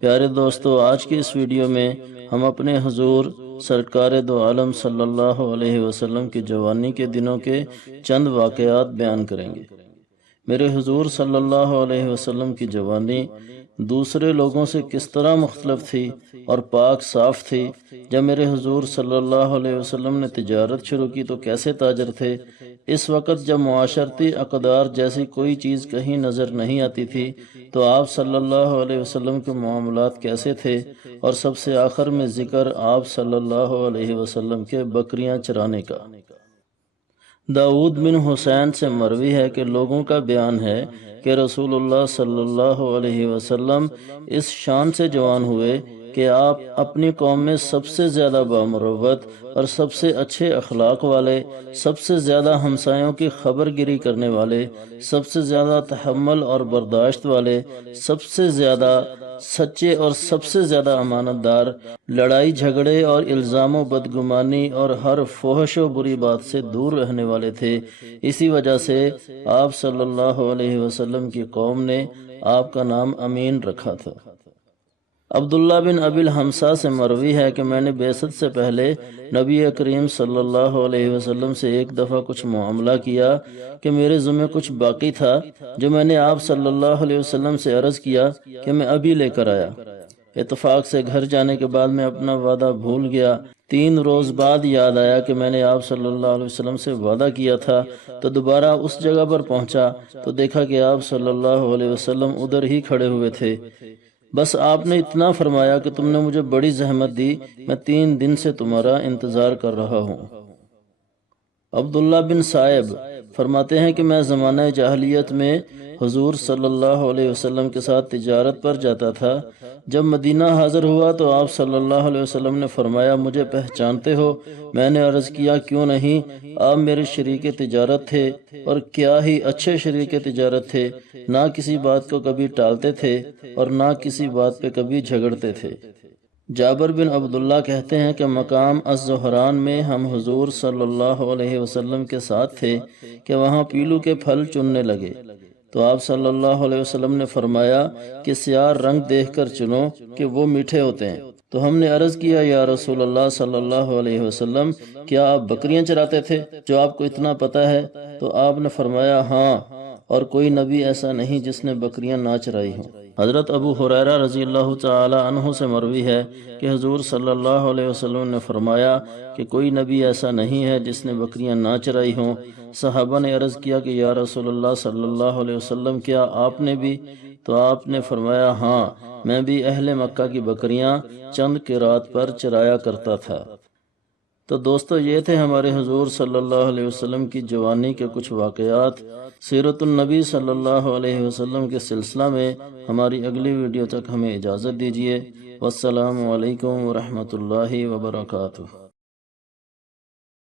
پیارے دوستو، آج کی اس ویڈیو میں ہم اپنے حضور سرکار دو عالم صلی اللہ علیہ وسلم کی جوانی کے دنوں کے چند واقعات بیان کریں گے۔ میرے حضور صلی اللہ علیہ وسلم کی جوانی دوسرے لوگوں سے کس طرح مختلف تھی اور پاک صاف تھی۔ جب میرے حضور صلی اللہ علیہ وسلم نے تجارت شروع کی تو کیسے تاجر تھے۔ اس وقت جب معاشرتی اقدار جیسی کوئی چیز کہیں نظر نہیں آتی تھی تو آپ صلی اللہ علیہ وسلم کے معاملات کیسے تھے، اور سب سے آخر میں ذکر آپ صلی اللہ علیہ وسلم کے بکریاں چرانے کا۔ داؤد بن حسین سے مروی ہے کہ لوگوں کا بیان ہے کہ رسول اللہ صلی اللہ علیہ وسلم اس شان سے جوان ہوئے کہ آپ اپنی قوم میں سب سے زیادہ بامروت اور سب سے اچھے اخلاق والے، سب سے زیادہ ہمسایوں کی خبر گیری کرنے والے، سب سے زیادہ تحمل اور برداشت والے، سب سے زیادہ سچے اور سب سے زیادہ امانت دار، لڑائی جھگڑے اور الزام و بدگمانی اور ہر فحش و بری بات سے دور رہنے والے تھے۔ اسی وجہ سے آپ صلی اللہ علیہ وسلم کی قوم نے آپ کا نام امین رکھا تھا۔ عبداللہ بن ابی الحمصہ سے مروی ہے کہ میں نے بعثت سے پہلے نبی کریم صلی اللہ علیہ وسلم سے ایک دفعہ کچھ معاملہ کیا کہ میرے ذمہ کچھ باقی تھا جو میں نے آپ صلی اللہ علیہ وسلم سے عرض کیا کہ میں ابھی لے کر آیا۔ اتفاق سے گھر جانے کے بعد میں اپنا وعدہ بھول گیا۔ 3 روز بعد یاد آیا کہ میں نے آپ صلی اللہ علیہ وسلم سے وعدہ کیا تھا، تو دوبارہ اس جگہ پر پہنچا تو دیکھا کہ آپ صلی اللہ علیہ وسلم ادھر ہی کھڑے ہوئے تھے۔ بس آپ نے اتنا فرمایا کہ تم نے مجھے بڑی زحمت دی، میں 3 دن سے تمہارا انتظار کر رہا ہوں۔ عبداللہ بن صائب فرماتے ہیں کہ میں زمانہ جاہلیت میں حضور صلی اللہ علیہ وسلم کے ساتھ تجارت پر جاتا تھا۔ جب مدینہ حاضر ہوا تو آپ صلی اللہ علیہ وسلم نے فرمایا مجھے پہچانتے ہو؟ میں نے عرض کیا کیوں نہیں، آپ میرے شریک تجارت تھے، اور کیا ہی اچھے شریک تجارت تھے، نہ کسی بات کو کبھی ٹالتے تھے اور نہ کسی بات پہ کبھی جھگڑتے تھے۔ جابر بن عبداللہ کہتے ہیں کہ مقام الزہران میں ہم حضور صلی اللہ علیہ وسلم کے ساتھ تھے کہ وہاں پیلو کے پھل چننے لگے تو آپ صلی اللہ علیہ وسلم نے فرمایا کہ سیاہ رنگ دیکھ کر چنو کہ وہ میٹھے ہوتے ہیں۔ تو ہم نے عرض کیا یا رسول اللہ صلی اللہ علیہ وسلم، کیا آپ بکریاں چراتے تھے جو آپ کو اتنا پتہ ہے؟ تو آپ نے فرمایا ہاں، اور کوئی نبی ایسا نہیں جس نے بکریاں نہ چرائی ہوں۔ حضرت ابو ہریرہ رضی اللہ تعالی عنہ سے مروی ہے کہ حضور صلی اللہ علیہ وسلم نے فرمایا کہ کوئی نبی ایسا نہیں ہے جس نے بکریاں نہ چرائی ہوں۔ صحابہ نے عرض کیا کہ یا رسول اللہ صلی اللہ علیہ وسلم، کیا آپ نے بھی؟ تو آپ نے فرمایا ہاں، میں بھی اہل مکہ کی بکریاں چند قرات پر چرایا کرتا تھا۔ تو دوستو، یہ تھے ہمارے حضور صلی اللہ علیہ وسلم کی جوانی کے کچھ واقعات۔ سیرت النبی صلی اللہ علیہ وسلم کے سلسلہ میں ہماری اگلی ویڈیو تک ہمیں اجازت دیجیے۔ والسلام علیکم ورحمۃ اللہ وبرکاتہ۔